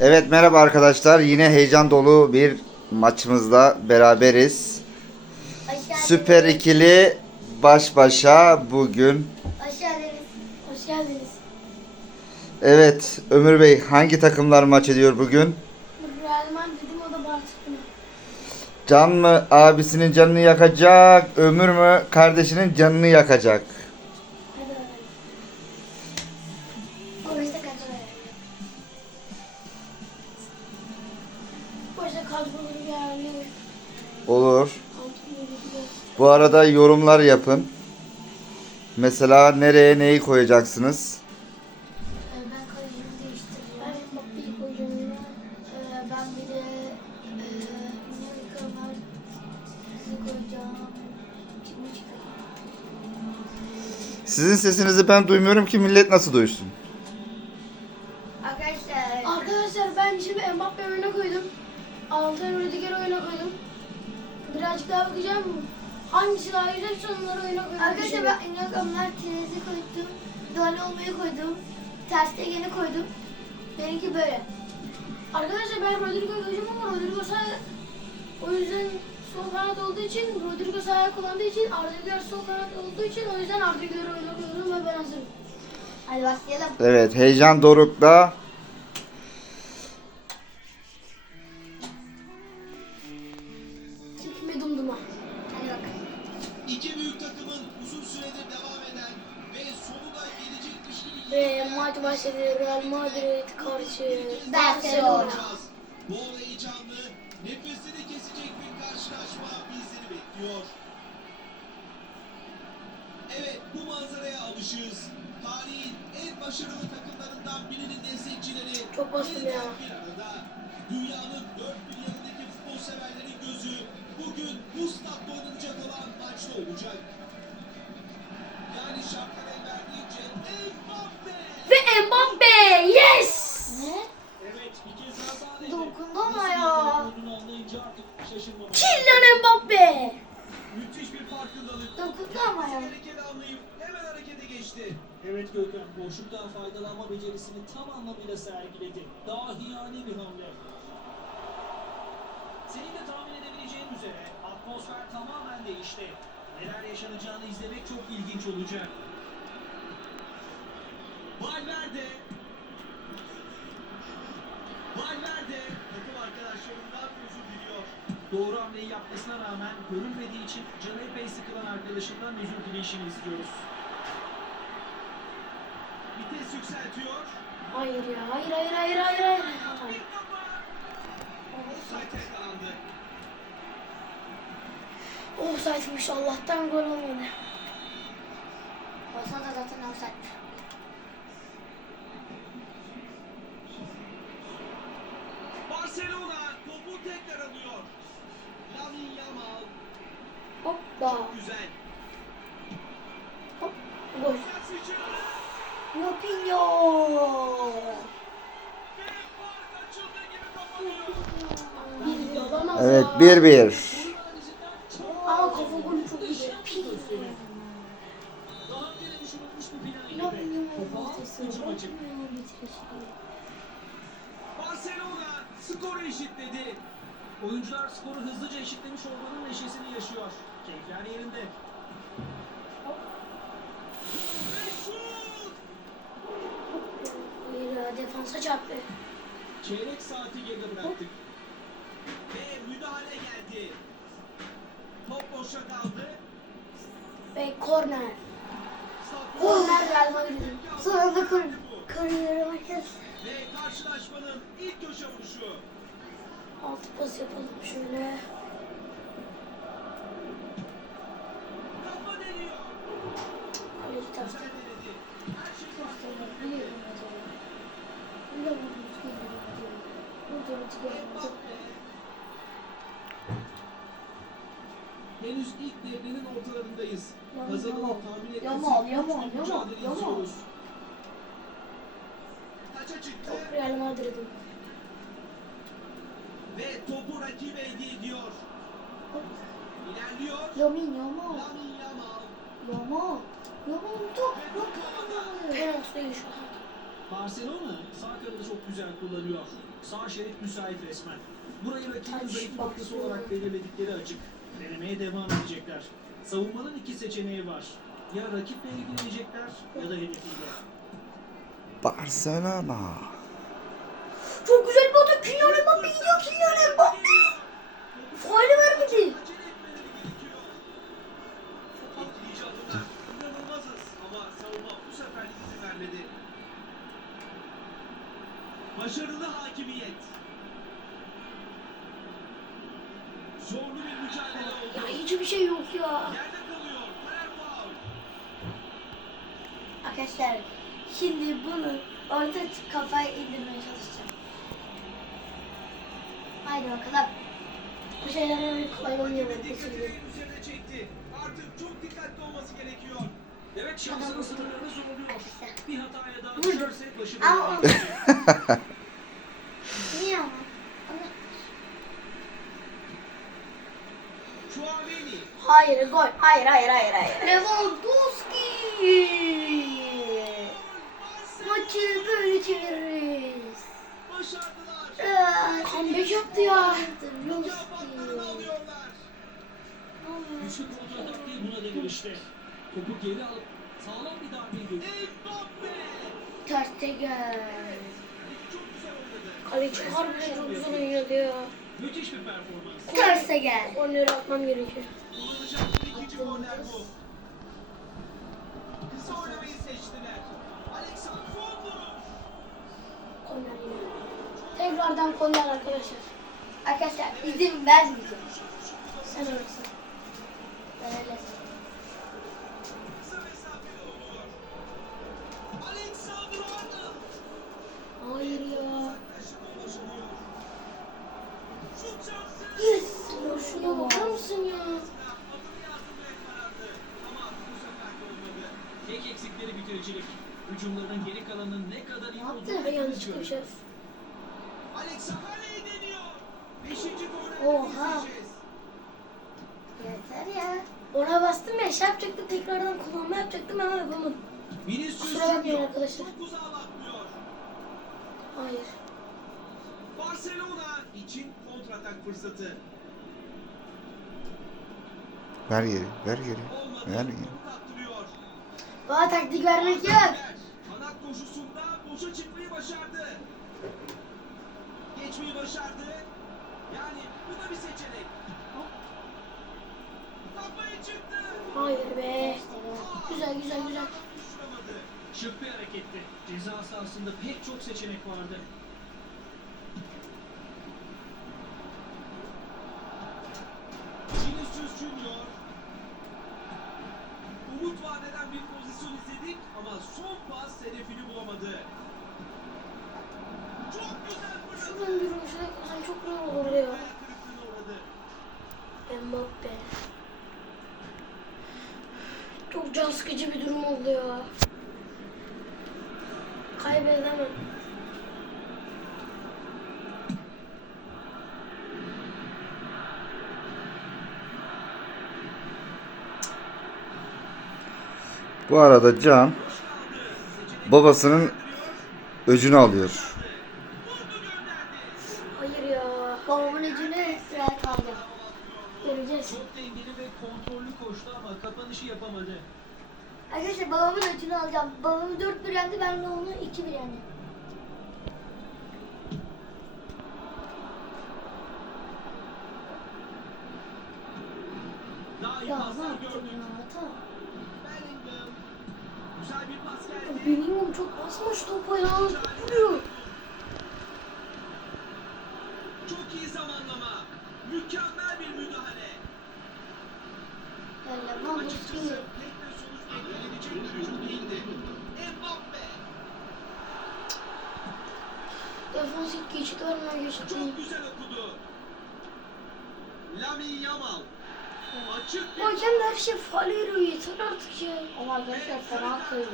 Evet merhaba arkadaşlar. Yine heyecan dolu bir maçımızda beraberiz. Geldiniz. Süper ikili baş başa bugün. Hoş geldiniz. Hoş geldiniz. Evet Ömür Bey hangi takımlar maç ediyor bugün? O da. Can mı abisinin canını yakacak, Ömür mü kardeşinin canını yakacak? Olur. Bu arada yorumlar yapın. Mesela nereye neyi koyacaksınız? Ee, Ben kalecimi değiştireceğim. Ben koyacağım. Ee, Ben bir de. Sizi koyacağım. Sizin sesinizi ben duymuyorum ki millet nasıl duysun? Daha bakacağım. Hangisi daha güzelse onları oyuna koydum. Arkadaşlar ben Ünlü Martinez'i koydum. Duane olmayı koydum. Ters Tegen'i koydum. Benimki böyle. Arkadaşlar ben Rodrigo'yu koyacağım ama Rodrigo sağ o yüzden sol kanat olduğu için Rodrigo sağ kullandığı için Arda Güler sol kanat olduğu için o yüzden Arda Güler'i oyuna koyuyorum ve ben hazırım. Hadi başlayalım. Evet heyecan dorukta. Karşı Barcelona. Bol heyecanlı, nefesini kesecek bir karşılaşma bizleri bekliyor. Evet, bu manzaraya alışığız. Tarihin en başarılı takımlarından birinin destekçileri Çok bastım ya. bir arada. Dünyanın dört bir yanındaki futbol severlerin gözü bugün bu statta oynanacak olan maçta olacak. Yani şartlar el verdiğince Mbappe! Ve Mbappe yes! Ne? Evet, bir kez daha sahnede. Dokundu ama ya. Olduğunu anlayınca artık şaşırmamak. Kylian Mbappe! Müthiş bir farkındalık. Dokundu ama ya. Hareketi anlayıp hemen harekete geçti. Evet Gökhan, boşluktan faydalanma becerisini tam anlamıyla sergiledi. Dahiyane bir hamle. Senin de tahmin edebileceğin üzere atmosfer tamamen değişti. Neler yaşanacağını izlemek çok ilginç olacak. Valverde. Valverde takım arkadaşlarından. Doğru hamleyi yapmasına rağmen görülmediği için canı epey sıkılan arkadaşından özür dileyişini istiyoruz. Vites yükseltiyor. Hayır ya hayır hayır hayır hayır hayır. Kafa. Offside yakalandı. Offside'miş Allah'tan gol olmadı. Olsa da zaten offside. Hoppa. Çok güzel. Hop. Gol. Lopinho. Evet 1-1. Oyuncular skoru hızlıca eşitlemiş olmanın neşesini yaşıyor. Keyifler yerinde. Ve şut! Defansa çarptı. Çeyrek saati geride bıraktık. Ve müdahale geldi. Top boşa kaldı. Ve korner. Korner Real Madrid'in. Sonra da kariyeri bakacağız. Ve karşılaşmanın ilk köşe vuruşu. Altı pas yapalım şöyle. Henüz ilk devrenin ortalarındayız. Yamal. tahmin etmesi Yamal, Yamal, Yamal, Yamal. Taça çıktı Real Madrid'in. Ve topu rakibe hediye ediyor. İlerliyor. Yamin Yamal. Lamine Yamal. Yamal. Yamal top. Yamal. Penaltı değil şu an. Barcelona sağ kanadı çok güzel kullanıyor. Sağ şerit müsait resmen. Burayı rakibin zayıf noktası olarak belirledikleri açık. Denemeye devam edecekler. Savunmanın iki seçeneği var. Ya rakiple ilgilenecekler ya da hedefiyle. Barcelona. Çok güzel bir atak. Kylian Mbappe gidiyor. Kylian Mbappe. Faali vermedi. Başarılı hakimiyet. Zorlu bir mücadele oldu. Ya hiçbir şey yok ya. Arkadaşlar şimdi bunu orta kafaya indirmeye çalışacağım. Haydi bakalım. Bu şeyler öyle kolay üzerine çekti. Artık çok dikkatli olması gerekiyor. Evet şansının sınırlarını zorluyor. Bir hataya daha düşerse başı Ama. Niye ama? Hayır gol. Hayır hayır hayır hayır. Lewandowski. Maçı böyle çeviririz. Başardılar. Aa, Comeback yaptı ya. Mükafatlarını alıyorlar. Güçlü kontratak değil buna denir işte. Topu geri alıp sağlam bir darbeydi. Mbappe. Ter Stegen. Çok harbiden çok güzel oynuyordu ya. Müthiş bir performans. Ter Stegen. Onları atmam gerekiyor. Kullanacak ikinci korner bu. Kısa oynamayı seçtiler. Alexander Fondur. Korner yine. Tekrardan korner arkadaşlar. Arkadaşlar izin vermeyeceğim. Sen orası. Böyle. Kısa Hayır ya. Yes. Ya şuna bakar mısın ya? Tek eksikleri bitiricilik. Hücumlarının geri kalanının ne kadar iyi olduğunu yanlış çıkmış. görüyoruz. Alexander deniyor. Beşinci korneri Oha. Yeter ya. Ona bastım ya şey yapacaktım tekrardan kullanma yapacaktım ama yapamadım. Kusura bakmayın arkadaşlar. Çok uzağa bakmıyor. Hayır. Barcelona için kontratak fırsatı. Ver geri, ver geri. Ver geri. Bana taktik vermek yok. Kanat koşusunda boşa çıkmayı başardı. Geçmeyi başardı. Yani bu da bir seçenek. Kafaya çıktı. Hayır be. Güzel, güzel, güzel. Şık bir hareketti. Ceza sahasında pek çok seçenek vardı. Vinicius Junior. Umut vadeden bir pozisyon izledik ama son pas hedefini bulamadı. Çok güzel. Şuradan bir römuşa yapmasam çok güzel olur ya. Mbappe. Çok can sıkıcı bir durum oldu ya. Kaybedemem. Bu arada Can babasının öcünü alıyor. Vurdu gönderdi. Hayır ya. Babamın öcünü sıraya kalacağım. Göreceğiz. Çok dengeli ve kontrollü koştu ama kapanışı yapamadı. Arkadaşlar babamın öcünü alacağım. Babamı 4 bir yendi ben de onu 2 bir iyi Ya ne yaptın ya? Tamam. Bellingham. Güzel bir pas geldi. Bellingham çok basmış topa ya. Vuruyor. Çok iyi zamanlama. Mükemmel bir müdahale. Ya Lewandowski. Açıkçası pek de sonuç beklenebilecek bir hücum değildi. Mbappe. İlk geçit geçit değil. Çok güzel okudu. Lamine Yamal. Açık bir Hakem de her şey faal veriyor yeter artık ya. Ama arkadaşlar fena kayıyor.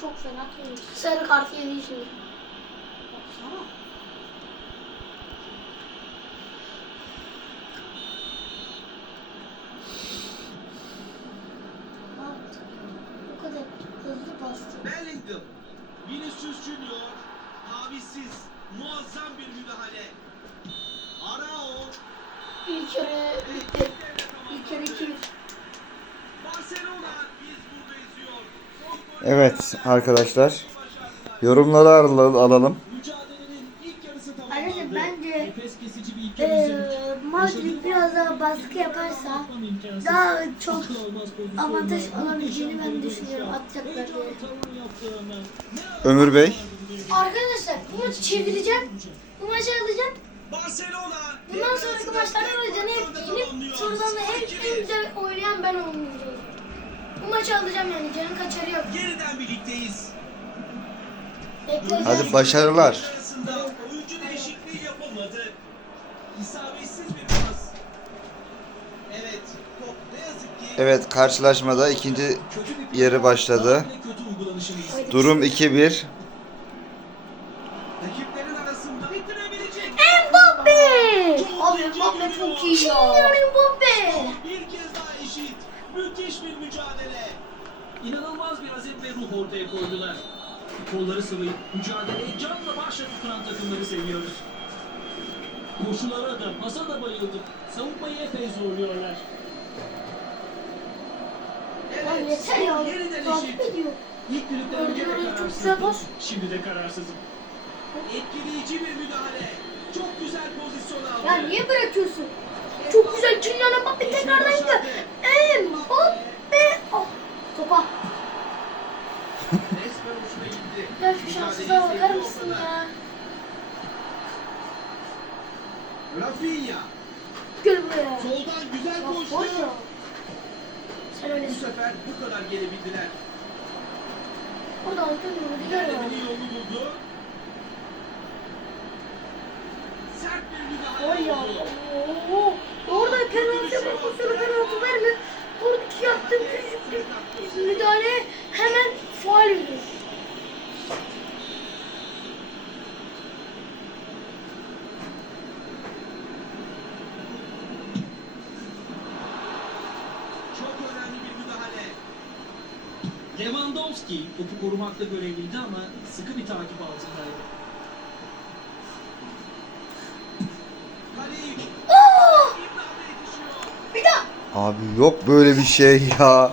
Çok fena kayıyor. Sarı kart yedi şimdi. Baksana. Ne yaptık ya? Bu kadar hızlı bastı. Muazzam bir müdahale. Arao. İlk yarı bitti. İlk yarı 2 Barcelona biz buradayız diyor. Son golü Evet arkadaşlar. Yorumları al- alalım. Mücadelenin ilk yarısı tamamlandı. Arkadaşlar bence Nefes kesici bir ilk yarı izledik. eee Madrid biraz daha baskı yaparsa daha çok avantaj alabileceğini ben düşünüyorum atacaklar diye. Ömür Bey. Arkadaşlar bu maçı çevireceğim. Bu maçı alacağım. Barcelona. Bundan sonraki maçlarda Hocan'ı hep yenip da hep en güzel oynayan ben olmayacağım. Bu maçı alacağım yani canın kaçarı yok. Yeniden birlikteyiz. Bekleyeceğiz. Hadi başarılar. Oyuncu değişikliği yapılmadı. İsabetsiz bir pas. Evet, top ne yazık ki Evet karşılaşmada ikinci yarı başladı. Durum 2-1. Mbappe çok iyi ya. Mbappe! Bir kez daha eşit. Müthiş bir mücadele. İnanılmaz bir azim ve ruh ortaya koydular. Kolları sıvayıp mücadeleyi canla başla tutunan takımları seviyoruz. Koşulara da, pasa da bayıldık. Savunmayı epey zorluyorlar. Lan yeter ya. Takip ediyor. İlk düdükten önce de kararsızdım. Şimdi de kararsızım. Etkileyici bir müdahale. Çok güzel pozisyon aldı. Ya niye bırakıyorsun? Çok güzel Kylian Mbappe tekrardan gidiyor. Mbappe. Ah, topa. Ya şu şanssıza bakar mısın ya? Rafinha. Gel buraya. Soldan güzel koştu. Bu sefer bu kadar gelebildiler. Rudiger var. Yerlemenin yolunu buldu. Oldu. Oo. Orada penaltı pozisyonu penaltı verme. Buradaki yaptığım küçük bir müdahale hemen faal müdahale. Lewandowski topu korumakta görevliydi ama sıkı bir takip altındaydı. Abi yok böyle bir şey ya.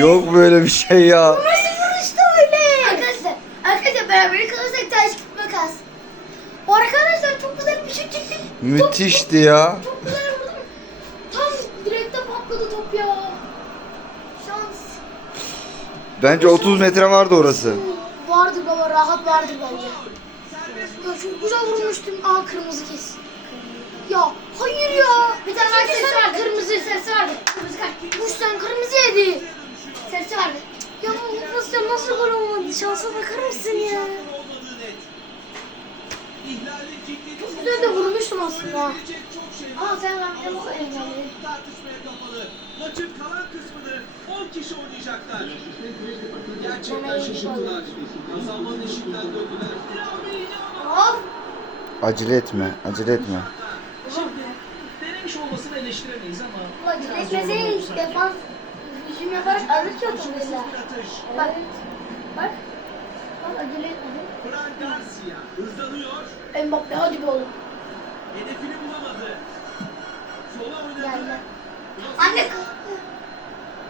Yok böyle bir şey ya. Nasıl vuruştu öyle? Arkadaşlar, arkadaşlar beraber kalırsak taş makas. Arkadaşlar çok güzel bir şey çektim. Müthişti ya. Çok güzel vurdum. Tam direkte patladı top ya. Şans. Bence 30 metre vardı orası. Vardır baba rahat vardır bence. Ya çok güzel vurmuştum. Aa kırmızı kes. Ya hayır ya. Bir tane daha ses vardı. Kırmızı ses vardı. Kırmızı kart. Uçtan kırmızı yedi. Sesi vardı. Ya bu pozisyon nasıl gol olmadı? Şansa bakar mısın ya? Çok güzel de vurmuştum aslında. Aa sen ben kapalı. Maçın kalan kısmını 10 kişi oynayacaklar. Gerçekten şaşırtılar. Kazanmanın eşiğinden döndüler. Hop. Acele etme, acele etme. Şimdi denemiş olmasını eleştiremeyiz ama biraz etmeseydin zorladı defans hücum yaparak alır ki o topu Koşulsuz mesela. bir atış. Bak. Bak. Bak acele etmedim. Fran Garcia hızlanıyor. Mbappe hadi be oğlum. Hedefini bulamadı. Sola oynadı. Geldi. Anne.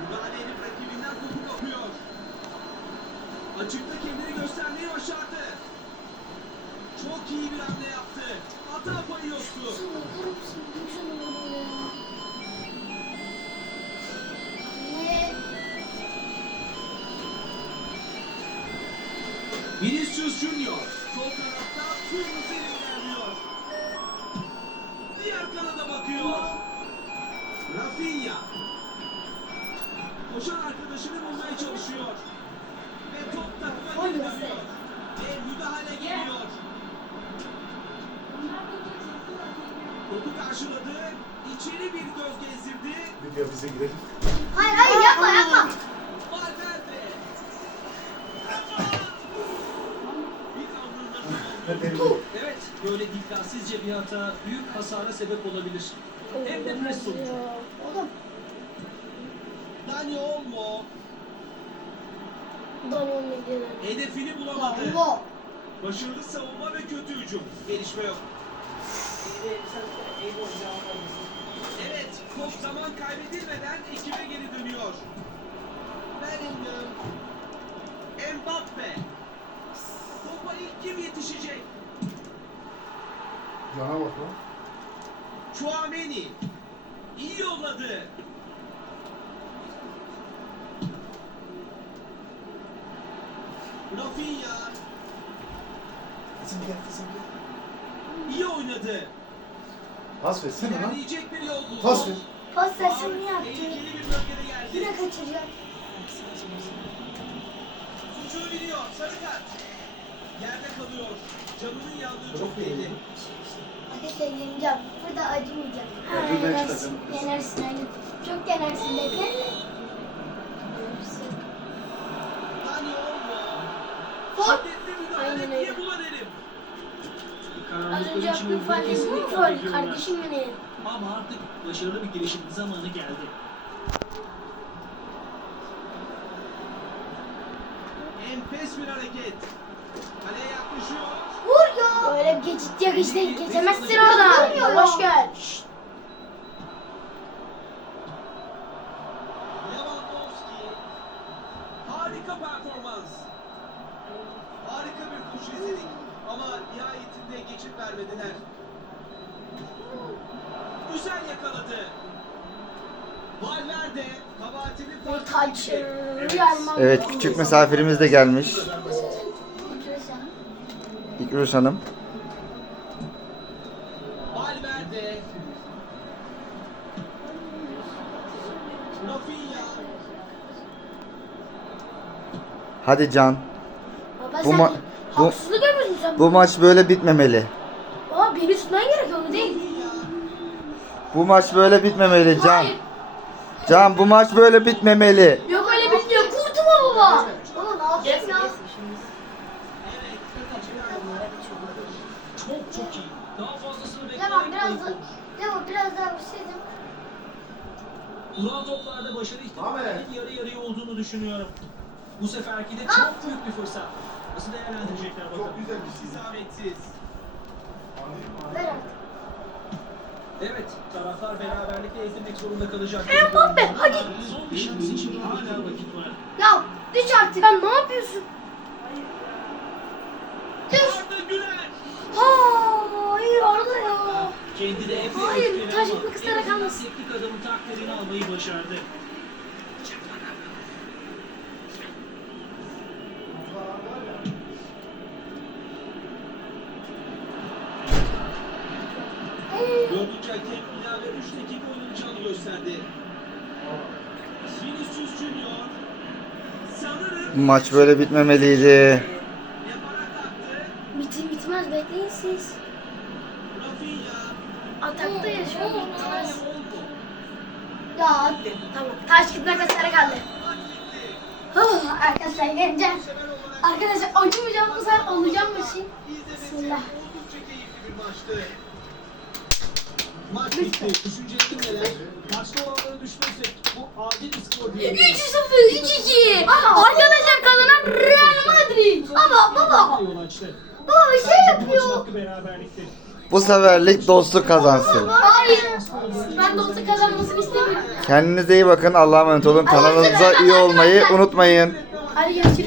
Müdahalenin rakibinden topu kapıyor. Açıkta kendini göstermeyi başardı. Çok iyi bir hamle yaptı. Hata payı yoktu. Vinicius Junior sol kanatta tüm hızıyla ilerliyor. Diğer kanada bakıyor. Rafinha. Koşan arkadaşını bulmaya çalışıyor. Ve top takıma geri dönüyor. Ve müdahale geliyor. Topu karşıladı. İçeri bir göz gezdirdi. Hayır hayır yapma yapma. Valverde. Bir anda oldu. Evet, böyle hata büyük hasara sebep olabilir. Hem de pres sonucu. Oğlum. Dani Olmo hedefini bulamadı. Başarılı savunma ve kötü hücum. Gelişme yok. Evet, top zaman kaybedilmeden ekibe geri dönüyor. Bellingham. Mbappe. Topa ilk kim yetişecek? Cana bak lan. Chouameni. İyi yolladı. Rafinha. Kızım gel kızım gel. iyi oynadı. Pas versene lan. İlerleyecek bir yol buldu. Pas ver. Pas sesini yaptı. Tehlikeli bir bölgede geldi. Yine kaçıracak. Suçunu biliyor. Sarı kart. Yerde kalıyor. Canının yandığı çok belli. Hadi yeneceğim. Burada acımayacak. Dur ben yenersin. Yenersin aynen. Çok yenersin bekle. Dani Olmo. Faul. Şiddetli müdahale Aynen diye öyle. buna derim. Az önce yaptığım faal değil mi kardeşim benim? Ama artık başarılı bir girişim zamanı geldi. Yok işte geçemezsin oradan. Yavaş gel. Lewandowski. Harika performans. Harika bir koşu izledik. Ama nihayetinde geçit vermediler. Güzel yakaladı. Valverde kabahatini fark etti. Evet küçük misafirimiz de gelmiş. İkruş Hanım. Valverde. Rafinha. Hadi Can. Baba Bu sen ma- bu- haksızlık yapıyorsun sen. Bu maç böyle bitmemeli. Baba beni tutman gerekiyor onu değil. Bu maç böyle bitmemeli Can. Hayır. Can bu maç böyle bitmemeli. Yok öyle bitmiyor. Kurtulma baba. Baba ne yapıyorsun ya? Çok çok iyi. Daha fazlasını Tamam beklemek biraz da. Tamam biraz daha bir şey de- Duran toplarda başarı ihtimalinin yarı yarıya olduğunu düşünüyorum. Bu seferki de çok büyük bir fırsat. Nasıl değerlendirecekler bakalım. Çok güzel bir şey. Artık. Evet, taraflar beraberlikle yetinmek zorunda kalacak. Mbappe, hadi. Son bir şans için hala vakit var. Ya düş artık. Sen ne yapıyorsun? Arda Güler. Hayır orada ya. Kendi de epey Hayır, ama kısarak en azından almasın. teknik adamın takdirini almayı başardı. Maç böyle bitmemeliydi. Bitim bitmez bekleyin siz. Atakta ya şu an bitmez. Ya. Tamam. Taş gitmek kasara kaldı. Oh, arkadaşlar olarak Arkadaşlar acımayacağım bu sefer olacağım maçın. Bismillah. Maç bitti. Düşüncelerin neler? Maçta olanları düşünürsek bu adil bir skor değil. 3-0, 3-2. Arkadaşlar kazanan Real Madrid. Ama baba. Baba bir şey yapıyor. Bu seferlik dostluk kazansın. Hayır. Ben olsa kazanmasını istemiyorum. Kendinize iyi bakın. Allah'a emanet olun. Kanalımıza üye olmayı unutmayın. Hadi görüşürüz.